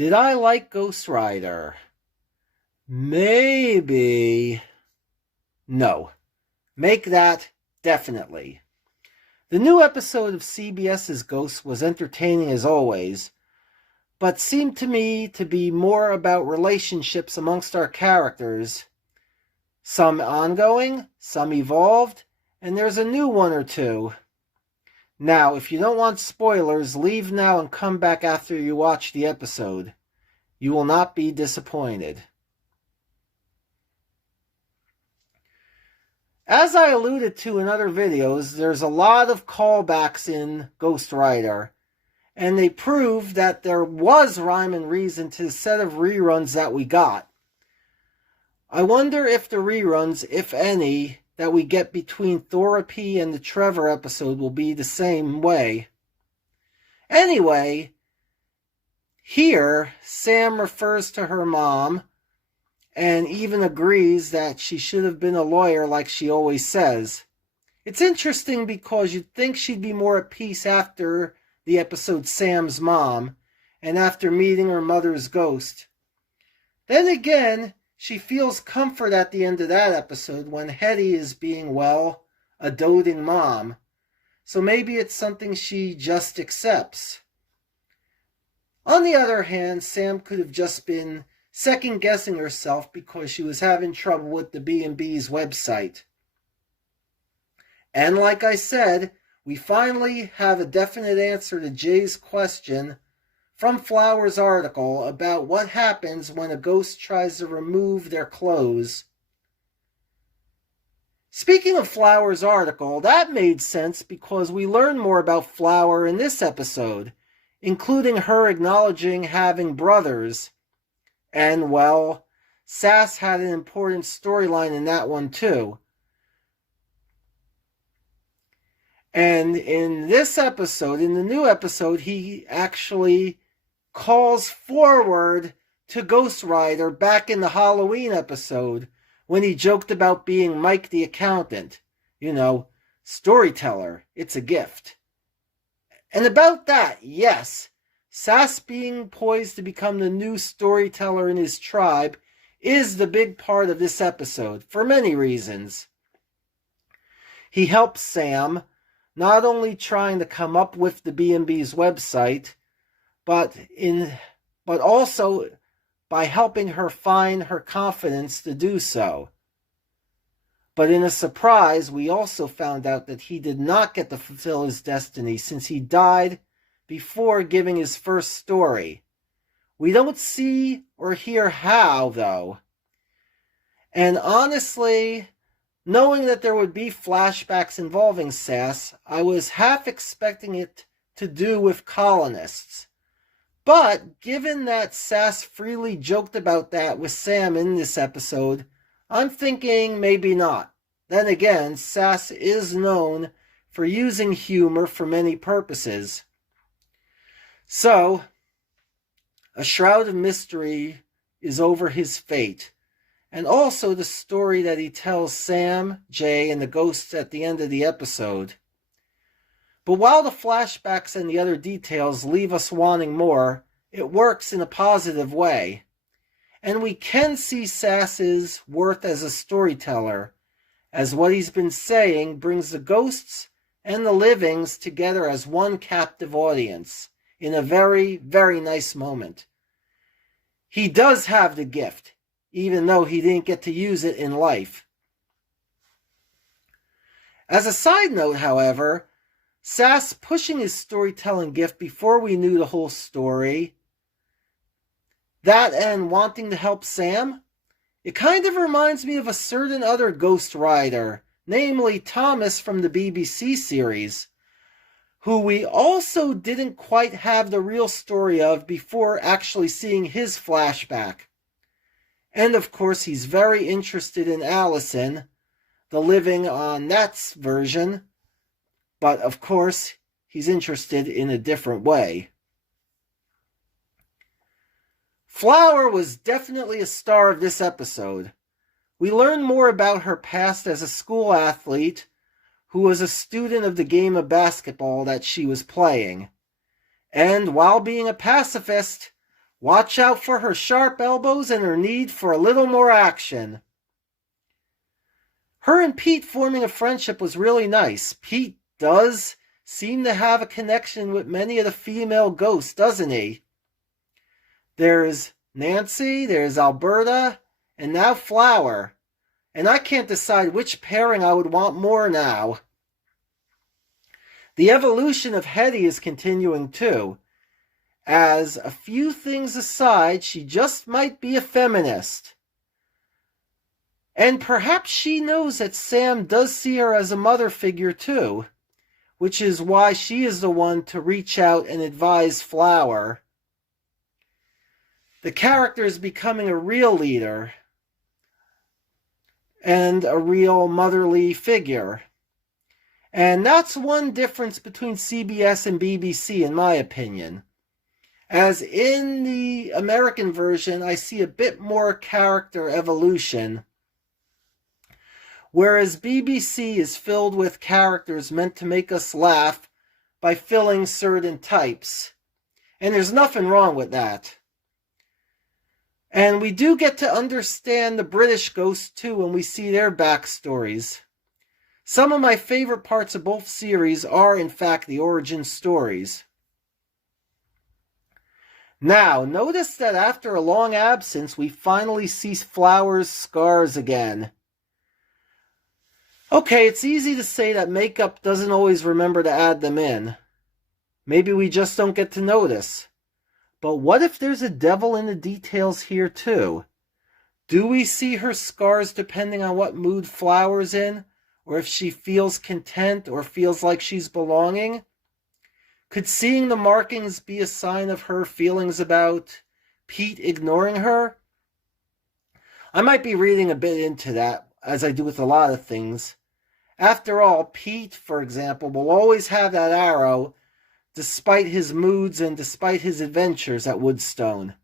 Did I like Ghostwriter? Maybe. No. Make that definitely. The new episode of CBS's Ghost was entertaining as always, but seemed to me to be more about relationships amongst our characters. Some ongoing, some evolved, and there's a new one or two. Now, if you don't want spoilers, leave now and come back after you watch the episode. You will not be disappointed. As I alluded to in other videos, there's a lot of callbacks in Ghostwriter, and they prove that there was rhyme and reason to the set of reruns that we got. I wonder if the reruns, if any, that we get between Therapy and the Trevor episode will be the same way. Anyway, here Sam refers to her mom and even agrees that she should have been a lawyer like she always says. It's interesting because you'd think she'd be more at peace after the episode Sam's Mom and after meeting her mother's ghost. Then again, she feels comfort at the end of that episode when Hetty is being, well, a doting mom. So maybe it's something she just accepts. On the other hand, Sam could have just been second-guessing herself because she was having trouble with the B&B's website. And like I said, we finally have a definite answer to Jay's question from Flower's article about what happens when a ghost tries to remove their clothes. Speaking of Flower's article, that made sense because we learn more about Flower in this episode, including her acknowledging having brothers. And, well, Sass had an important storyline in that one too. And in this episode, in the new episode, he actually calls forward to Ghostwriter back in the Halloween episode when he joked about being Mike the accountant. You know, storyteller, it's a gift. And about that, yes, Sass being poised to become the new storyteller in his tribe is the big part of this episode, for many reasons. He helps Sam, not only trying to come up with the B&B's website, but also by helping her find her confidence to do so. But in a surprise, we also found out that he did not get to fulfill his destiny since he died before giving his first story. We don't see or hear how, though. And honestly, knowing that there would be flashbacks involving Sass, I was half expecting it to do with colonists. But given that Sass freely joked about that with Sam in this episode, I'm thinking maybe not. Then again, Sass is known for using humor for many purposes. So, a shroud of mystery is over his fate, and also the story that he tells Sam, Jay, and the ghosts at the end of the episode. But while the flashbacks and the other details leave us wanting more, it works in a positive way. And we can see Sass's worth as a storyteller, as what he's been saying brings the ghosts and the livings together as one captive audience in a very, very nice moment. He does have the gift, even though he didn't get to use it in life. As a side note, however, Sass pushing his storytelling gift before we knew the whole story, that and wanting to help Sam, it kind of reminds me of a certain other ghostwriter, namely Thomas from the BBC series, who we also didn't quite have the real story of before actually seeing his flashback. And of course he's very interested in Allison, the living on that version, but of course he's interested in a different way. Flower was definitely a star of this episode. We learn more about her past as a school athlete who was a student of the game of basketball that she was playing. And while being a pacifist, Watch out for her sharp elbows and her need for a little more action. Her and Pete forming a friendship was really nice. Pete does seem to have a connection with many of the female ghosts, doesn't he? There's Nancy, there's Alberta, and now Flower. And I can't decide which pairing I would want more now. The evolution of Hetty is continuing too. As a few things aside, she just might be a feminist. And perhaps she knows that Sam does see her as a mother figure too, which is why she is the one to reach out and advise Flower. The character is becoming a real leader and a real motherly figure. And that's one difference between CBS and BBC, in my opinion. As in the American version, I see a bit more character evolution, whereas BBC is filled with characters meant to make us laugh by filling certain types. And there's nothing wrong with that. And we do get to understand the British ghosts too when we see their backstories. Some of my favorite parts of both series are, in fact, the origin stories. Now, notice that after a long absence, we finally see Flower's scars again. Okay, it's easy to say that makeup doesn't always remember to add them in. Maybe we just don't get to notice. But what if there's a devil in the details here too? Do we see her scars depending on what mood Flower's in? Or if she feels content or feels like she's belonging? Could seeing the markings be a sign of her feelings about Pete ignoring her? I might be reading a bit into that, as I do with a lot of things. After all, Pete, for example, will always have that arrow, despite his moods and despite his adventures at Woodstone.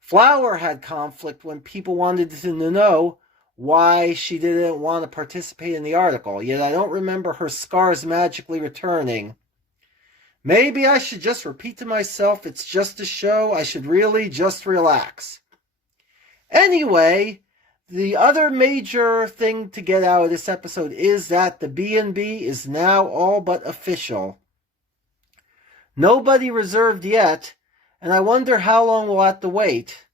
Flower had conflict when people wanted to know why she didn't want to participate in the article, yet I don't remember her scars magically returning. Maybe I should just repeat to myself, it's just a show, I should really just relax. Anyway, the other major thing to get out of this episode is that the B&B is now all but official. Nobody reserved yet, and I wonder how long we'll have to wait.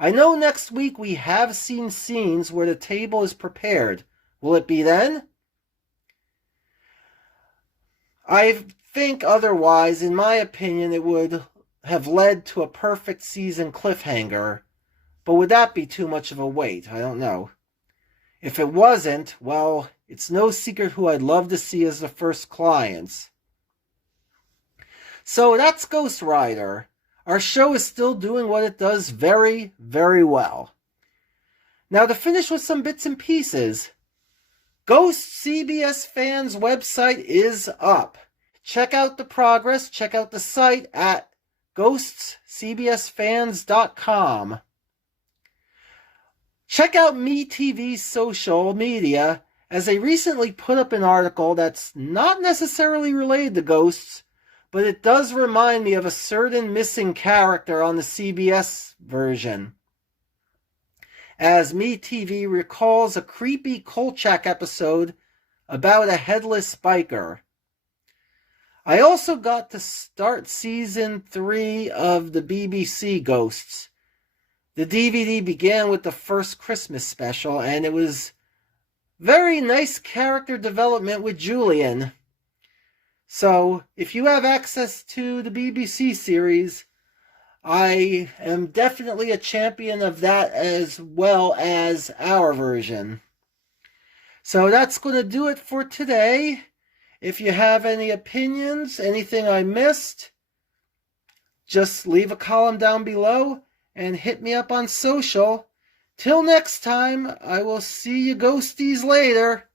I know next week we have seen scenes where the table is prepared. Will it be then? I think otherwise. In my opinion, it would have led to a perfect season cliffhanger. But would that be too much of a wait? I don't know. If it wasn't, well, it's no secret who I'd love to see as the first clients. So that's Ghostwriter. Our show is still doing what it does very, very well. Now to finish with some bits and pieces. Ghost CBS Fans website is up. Check out the progress. Check out the site at ghostscbsfans.com. Check out MeTV's social media, as they recently put up an article that's not necessarily related to ghosts, but it does remind me of a certain missing character on the CBS version. As MeTV recalls a creepy Kolchak episode about a headless biker. I also got to start season 3 of the BBC Ghosts. The DVD began with the first Christmas special, and it was very nice character development with Julian. So, if you have access to the BBC series, I am definitely a champion of that as well as our version. So that's going to do it for today. If you have any opinions, anything I missed, just leave a column down below and hit me up on social. Till next time, I will see you ghosties later.